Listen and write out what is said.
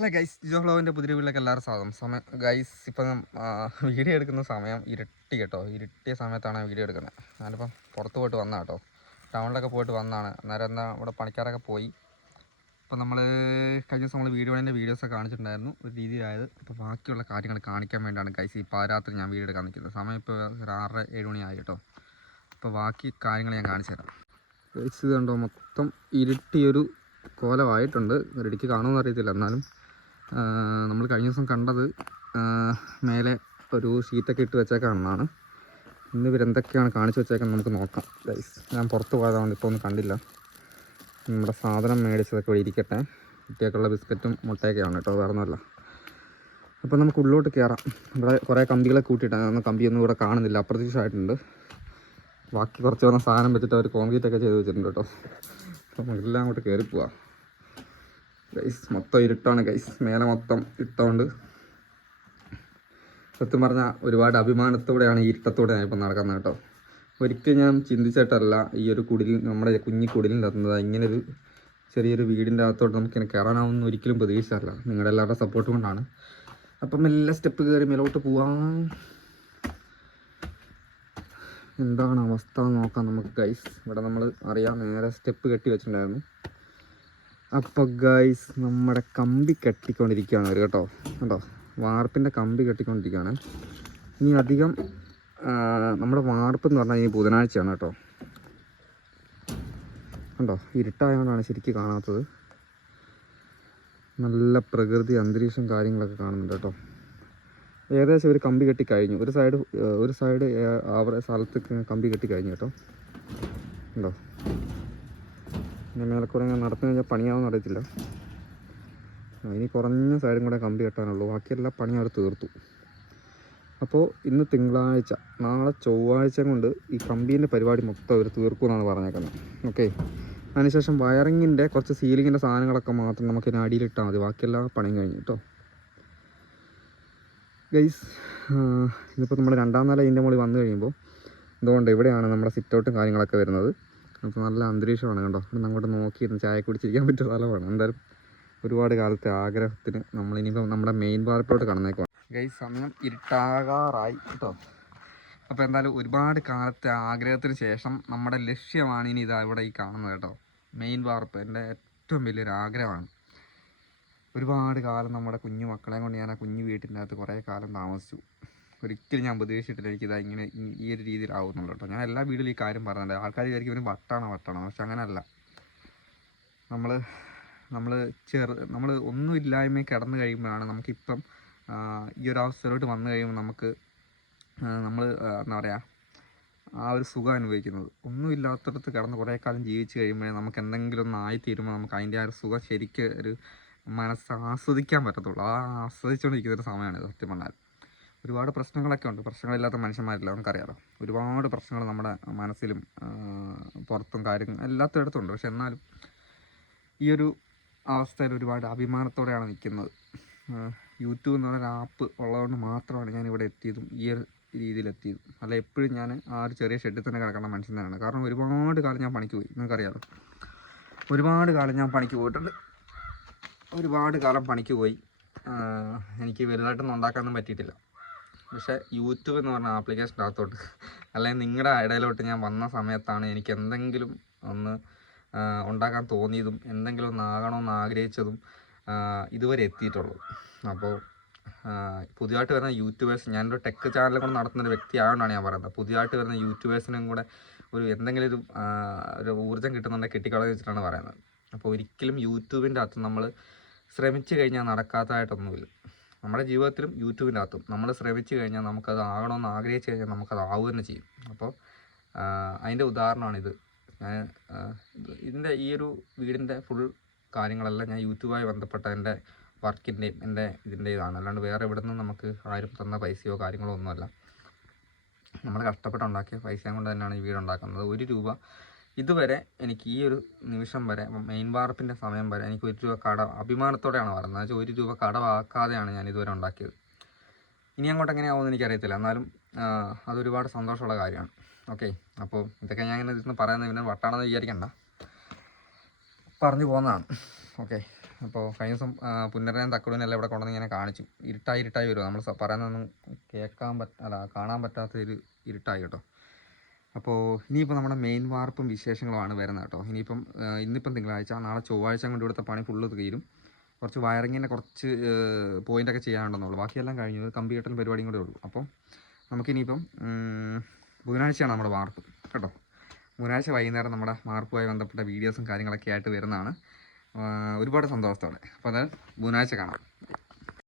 അല്ല ഗൈസ് ജിജോ ഫ്ലോവിന്റെ പുതിയ വീട്ടിലേക്ക് എല്ലാവരും സ്വാഗതം. സമയം ഗൈസ് ഇപ്പം വീഡിയോ എടുക്കുന്ന സമയം ഇരട്ടി കേട്ടോ. ഇരട്ടിയ സമയത്താണ് വീഡിയോ എടുക്കുന്നത്. ഞാനിപ്പം പുറത്ത് പോയിട്ട് വന്ന കേട്ടോ. ടൗണിലൊക്കെ പോയിട്ട് വന്നതാണ് അന്നേരം എന്താ ഇവിടെ പണിക്കാരൊക്കെ പോയി. ഇപ്പം നമ്മൾ കഴിഞ്ഞ ദിവസം നമ്മൾ വീഡിയോ വീഡിയോന്റെ വീഡിയോസൊക്കെ കാണിച്ചിട്ടുണ്ടായിരുന്നു. ഒരു രീതിയിലായത്. അപ്പോൾ ബാക്കിയുള്ള കാര്യങ്ങൾ കാണിക്കാൻ വേണ്ടിയാണ് ഗൈസ് ഈ പാരാത്രി ഞാൻ വീഡിയോ എടുക്കാൻ നിൽക്കുന്നത്. സമയം ഇപ്പോൾ ഒരു ആറര ഏഴ് മണിയായി കേട്ടോ. അപ്പോൾ ബാക്കി കാര്യങ്ങൾ ഞാൻ കാണിച്ചു തരാം. ഗൈസ് ഇത് കണ്ടോ മൊത്തം ഇരുട്ടിയൊരു കോലമായിട്ടുണ്ട്. ഇടയ്ക്ക് കാണുമെന്ന് അറിയത്തില്ല. എന്നാലും നമ്മൾ കഴിഞ്ഞ ദിവസം കണ്ടത് മേലെ ഒരു ഷീറ്റൊക്കെ ഇട്ട് വെച്ചേക്കാണെന്നാണ് ഇന്ന് ഇവരെന്തൊക്കെയാണ് കാണിച്ചു വെച്ചേക്കുന്നത് നമുക്ക് നോക്കാം. ഗൈസ് ഞാൻ പുറത്ത് പോയതുകൊണ്ട് ഇപ്പോൾ ഒന്നും കണ്ടില്ല. നമ്മുടെ സാധനം മേടിച്ചതൊക്കെ ഇവിടെ ഇരിക്കട്ടെ. കുട്ടിയൊക്കെയുള്ള ബിസ്ക്കറ്റും മുട്ടയൊക്കെയാണ് കേട്ടോ വേറെ ഒന്നുമല്ല. അപ്പോൾ നമുക്ക് ഉള്ളോട്ട് കയറാം ഇവിടെ കുറേ കമ്പികളെ കൂട്ടിയിട്ടാണ് കമ്പിയൊന്നും ഇവിടെ കാണുന്നില്ല അപ്രത്യക്ഷമായിട്ടുണ്ട് ബാക്കി കുറച്ച് വന്ന സാധനം വെച്ചിട്ട് അവർ കോൺക്രീറ്റ് ഒക്കെ ചെയ്ത് വെച്ചിട്ടുണ്ട് കേട്ടോ. അപ്പോൾ നമുക്കെല്ലാം അങ്ങോട്ട് കയറി പോവാം. ഗൈസ് മൊത്തം ഇരുട്ടാണ് ഗൈസ് മേലെ മൊത്തം ഇട്ടുകൊണ്ട് സത്യം പറഞ്ഞാൽ ഒരുപാട് അഭിമാനത്തോടെയാണ് ഈ ഇരുട്ടത്തോടെ ഞാൻ ഇപ്പം നടക്കുന്നത് കേട്ടോ. ഒരിക്കലും ഞാൻ ചിന്തിച്ചിട്ടല്ല ഈ ഒരു കുടിലിൽ നമ്മുടെ കുഞ്ഞി കുടിലിൽ എത്തുന്നത് ഇങ്ങനൊരു ചെറിയൊരു വീടിന്റെ അകത്തോട്ട് നമുക്കിങ്ങനെ കയറാനാവുമെന്ന് ഒരിക്കലും പ്രതീക്ഷിച്ചല്ല നിങ്ങളുടെ എല്ലാവരുടെ സപ്പോർട്ട് കൊണ്ടാണ്. അപ്പം എല്ലാ സ്റ്റെപ്പ് കയറി മേലോട്ട് പോവാ. എന്താണ് അവസ്ഥ നോക്കാം നമുക്ക് ഗൈസ് ഇവിടെ നമ്മൾ അറിയാം നേരെ സ്റ്റെപ്പ് കെട്ടി വെച്ചിട്ടുണ്ടായിരുന്നു. അപ്പോൾ ഗൈസ് നമ്മുടെ കമ്പി കെട്ടിക്കൊണ്ടിരിക്കുകയാണ് അവർ കേട്ടോ. കേട്ടോ വാർപ്പിന്റെ കമ്പി കെട്ടിക്കൊണ്ടിരിക്കുകയാണ്. ഇനി അധികം നമ്മുടെ വാർപ്പ് എന്ന് പറഞ്ഞാൽ ഇനി ബുധനാഴ്ചയാണ് കേട്ടോ. കണ്ടോ? ഇരുട്ടായതുകൊണ്ടാണ് ശരിക്കും കാണാത്തത്. നല്ല പ്രകൃതി അന്തരീക്ഷം കാര്യങ്ങളൊക്കെ കാണുന്നുണ്ട് കേട്ടോ. ഏകദേശം ഒരു കമ്പി കെട്ടി കഴിഞ്ഞു. ഒരു സൈഡ് ഒരു സൈഡ് അവരുടെ സ്ഥലത്ത് കമ്പി കെട്ടി കഴിഞ്ഞു കേട്ടോ. ഉണ്ടോ പിന്നെ മേലക്കൂടെ ഞാൻ നടന്നു കഴിഞ്ഞാൽ പണിയാവുന്ന അറിയത്തില്ല. ഇനി കുറഞ്ഞ സൈഡും കൂടെ കമ്പി കെട്ടാനുള്ളൂ. ബാക്കിയെല്ലാം പണി അവർ തീർത്തു. അപ്പോൾ ഇന്ന് തിങ്കളാഴ്ച നാളെ ചൊവ്വാഴ്ച കൊണ്ട് ഈ കമ്പീന്റെ പരിപാടി മൊത്തം അവർ തീർക്കുമെന്നാണ് പറഞ്ഞേക്കുന്നത്. ഓക്കെ? അതിനുശേഷം വയറിങ്ങിന്റെ കുറച്ച് സീലിങ്ങിന്റെ സാധനങ്ങളൊക്കെ മാത്രം നമുക്ക് ഇതിന് അടിയിലിട്ടാൽ മതി. ബാക്കിയെല്ലാം പണിയും കഴിഞ്ഞു കേട്ടോ. ഗൈസ് ഇതിപ്പോൾ നമ്മൾ രണ്ടാം നില ഇതിന്റെ മുകളിൽ വന്നു കഴിയുമ്പോൾ എന്തുകൊണ്ട് ഇവിടെയാണ് നമ്മുടെ സിറ്റൗട്ടും കാര്യങ്ങളൊക്കെ വരുന്നത്. അപ്പോൾ നല്ല അന്തരീക്ഷമാണ് കണ്ടോ? അങ്ങോട്ട് നോക്കിയിരുന്ന് ചായ കുടിച്ചിരിക്കാൻ പറ്റിയ സ്ഥലമാണ്. എന്തായാലും ഒരുപാട് കാലത്തെ ആഗ്രഹത്തിന് നമ്മളിനിയിപ്പം നമ്മുടെ മെയിൻ പാർപ്പിലോട്ട് കടന്നേക്കുവാണ്. ഗൈ സമയം ഇരുട്ടാകാറായി കേട്ടോ. അപ്പോൾ എന്തായാലും ഒരുപാട് കാലത്തെ ആഗ്രഹത്തിന് ശേഷം നമ്മുടെ ലക്ഷ്യമാണ് ഇനി ഇതാ ഇവിടെ ഈ കാണുന്നത് കേട്ടോ. മെയിൻ വാർപ്പ് എന്റെ ഏറ്റവും വലിയൊരു ആഗ്രഹമാണ്. ഒരുപാട് കാലം നമ്മുടെ കുഞ്ഞു മക്കളെ കൊണ്ട് ഞാൻ ആ കുഞ്ഞു വീട്ടിന്റെ അകത്ത് കുറേ കാലം താമസിച്ചു. ഒരിക്കലും ഞാൻ പ്രതീക്ഷിച്ചിട്ടില്ല എനിക്കിതാ ഇങ്ങനെ ഈ- ഒരു രീതിയിൽ ആവുന്നുള്ളൂ കേട്ടോ. ഞാൻ എല്ലാ വീഡിയോയിലും ഈ കാര്യം പറഞ്ഞത്. ആൾക്കാർ വിചാരിക്കും ഇവന് വട്ടാണോ വട്ടാണോ. പക്ഷെ അങ്ങനെയല്ല നമ്മൾ നമ്മൾ ചെറു നമ്മൾ ഒന്നും ഇല്ലായ്മ കിടന്നു കഴിയുമ്പോഴാണ് നമുക്കിപ്പം ഈ ഒരു അവസ്ഥയിലോട്ട് വന്നു കഴിയുമ്പോൾ നമുക്ക് നമ്മൾ എന്താ പറയുക ആ ഒരു സുഖം അനുഭവിക്കുന്നത്. ഒന്നും ഇല്ലാത്തടത്ത് കിടന്ന് കുറേ കാലം ജീവിച്ച് കഴിയുമ്പോഴേ നമുക്ക് എന്തെങ്കിലും ഒന്ന് ആയിത്തീരുമ്പോൾ നമുക്ക് അതിന്റെ ആ ഒരു സുഖം ശരിക്കും ഒരു മനസ്സ് ആസ്വദിക്കാൻ പറ്റത്തുള്ളൂ. ആ ആസ്വദിച്ചുകൊണ്ടിരിക്കുന്ന ഒരു സമയമാണ് സത്യം പറഞ്ഞാൽ. ഒരുപാട് പ്രശ്നങ്ങളൊക്കെ ഉണ്ട്. പ്രശ്നങ്ങളില്ലാത്ത മനുഷ്യന്മാരില്ല. നമുക്കറിയാലോ. ഒരുപാട് പ്രശ്നങ്ങൾ നമ്മുടെ മനസ്സിലും പുറത്തും കാര്യങ്ങൾ എല്ലാത്തിടത്തും ഉണ്ട് പക്ഷെ എന്നാലും ഈ ഒരു അവസ്ഥയിൽ ഒരുപാട് അഭിമാനത്തോടെയാണ് നിൽക്കുന്നത്. യൂട്യൂബ് എന്ന് പറയുന്ന ആപ്പ് ഉള്ളതുകൊണ്ട് മാത്രമാണ് ഞാൻ ഇവിടെ എത്തിയതും ഈ ഒരു രീതിയിലെത്തിയതും. അല്ല എപ്പോഴും ഞാൻ ആ ഒരു ചെറിയ ഷെഡിൽ തന്നെ കിടക്കുന്ന മനുഷ്യൻ തന്നെയാണ്. കാരണം ഒരുപാട് കാലം ഞാൻ പണിക്ക് പോയി. നിങ്ങൾക്കറിയാലോ. ഒരുപാട് കാലം ഞാൻ പണിക്ക് പോയിട്ടുണ്ട്. ഒരുപാട് കാലം പണിക്ക് പോയി. എനിക്ക് വലുതായിട്ടൊന്നും ഉണ്ടാക്കാനൊന്നും പറ്റിയിട്ടില്ല. പക്ഷേ യൂട്യൂബ് എന്ന് പറഞ്ഞ ആപ്ലിക്കേഷനകത്തോട്ട് അല്ലെങ്കിൽ നിങ്ങളുടെ ഇടയിലോട്ട് ഞാൻ വന്ന സമയത്താണ് എനിക്ക് എന്തെങ്കിലും ഒന്ന് ഉണ്ടാക്കാൻ തോന്നിയതും എന്തെങ്കിലും ഒന്ന് ആകണമെന്ന് ആഗ്രഹിച്ചതും ഇതുവരെ എത്തിയിട്ടുള്ളൂ. അപ്പോൾ പുതിയതായിട്ട് വരുന്ന യൂട്യൂബേഴ്സ് ഞാനൊരു ടെക് ചാനൽ കൂടെ നടത്തുന്ന ഒരു വ്യക്തി ആയതുകൊണ്ടാണ് ഞാൻ പറയുന്നത്. പുതിയതായിട്ട് വരുന്ന യൂട്യൂബേഴ്സിനും കൂടെ ഒരു എന്തെങ്കിലും ഒരു ഒരു ഊർജം കിട്ടുന്നുണ്ടെങ്കിൽ കിട്ടിക്കളയെന്ന് വെച്ചിട്ടാണ് പറയുന്നത്. അപ്പോൾ ഒരിക്കലും യൂട്യൂബിന്റെ അകത്ത് നമ്മൾ ശ്രമിച്ചു കഴിഞ്ഞാൽ നടക്കാത്തതായിട്ടൊന്നുമില്ല. നമ്മുടെ ജീവിതത്തിലും യൂട്യൂബിനകത്തും നമ്മൾ ശ്രമിച്ചു കഴിഞ്ഞാൽ നമുക്കത് ആകണമെന്ന് ആഗ്രഹിച്ചു കഴിഞ്ഞാൽ നമുക്കത് ആവുക തന്നെ ചെയ്യും അപ്പോൾ അതിന്റെ ഉദാഹരണമാണിത്. ഞാൻ ഇതിന്റെ ഈ ഒരു വീടിന്റെ ഫുൾ കാര്യങ്ങളെല്ലാം ഞാൻ യൂട്യൂബുമായി ബന്ധപ്പെട്ട എന്റെ വർക്കിന്റെയും എന്റെ ഇതിന്റെ ഇതാണ് അല്ലാണ്ട് വേറെ ഇവിടെ നിന്നും നമുക്ക് ആരും തന്ന പൈസയോ കാര്യങ്ങളോ ഒന്നുമല്ല. നമ്മൾ കഷ്ടപ്പെട്ടുണ്ടാക്കിയ പൈസയും കൊണ്ട് തന്നെയാണ് ഈ വീട് ഉണ്ടാക്കുന്നത് ഒരു രൂപ ഇതുവരെ എനിക്ക് ഈ ഒരു നിമിഷം വരെ മെയിൻ വാർപ്പിന്റെ സമയം വരെ എനിക്ക് ഒരു രൂപ കട അഭിമാനത്തോടെയാണ് പറയുന്നത്. വെച്ചാൽ ഒരു രൂപ കടവാക്കാതെയാണ് ഞാൻ ഇതുവരെ ഉണ്ടാക്കിയത്. ഇനി അങ്ങോട്ട് എങ്ങനെയാവുമെന്ന് എനിക്കറിയത്തില്ല. എന്നാലും അതൊരുപാട് സന്തോഷമുള്ള കാര്യമാണ്. ഓക്കെ അപ്പോൾ ഇതൊക്കെ ഞാൻ ഇങ്ങനെ ഇരുന്ന് പറയുന്നത് പിന്നെ വട്ടാണെന്ന് വിചാരിക്കണ്ട. പറഞ്ഞു പോകുന്നതാണ് ഓക്കെ അപ്പോൾ കഴിഞ്ഞ ദിവസം ആ, പുന്നരനും തക്കടൂനെല്ലാം ഇവിടെ കൊണ്ടുവന്ന് ഇങ്ങനെ കാണിച്ചു. ഇരുട്ടായി ഇരുട്ടായി വരുമോ നമ്മൾ പറയുന്നതൊന്നും കേൾക്കാൻ പറ്റ അല്ല കാണാൻ പറ്റാത്ത ഒരു ഇരുട്ടായി കേട്ടോ. അപ്പോൾ ഇനിയിപ്പോൾ നമ്മുടെ മെയിൻ വാർപ്പും വിശേഷങ്ങളുമാണ് വരുന്നത് കേട്ടോ. ഇനിയിപ്പം ഇന്നിപ്പം തിങ്കളാഴ്ച നാളെ ചൊവ്വാഴ്ച കൊണ്ട് ഇവിടുത്തെ പണി ഫുള്ള് തീരും. കുറച്ച് വയറിങ്ങിന്റെ കുറച്ച് പോയിന്റൊക്കെ ചെയ്യാനുണ്ടെന്നുള്ളൂ. ബാക്കിയെല്ലാം കഴിഞ്ഞു. ഒരു കമ്പി കെട്ടൽ പരിപാടിയും കൂടെ ഉള്ളൂ. അപ്പോൾ നമുക്കിനിയിപ്പം ബുധനാഴ്ചയാണ് നമ്മുടെ വാർപ്പ് കേട്ടോ. ബുധനാഴ്ച വൈകുന്നേരം നമ്മുടെ വാർപ്പുമായി ബന്ധപ്പെട്ട വീഡിയോസും കാര്യങ്ങളൊക്കെ ആയിട്ട് വരുന്നതാണ്. ഒരുപാട് സന്തോഷത്തോടെ. അപ്പോൾ അത് ബുധനാഴ്ച കാണാം.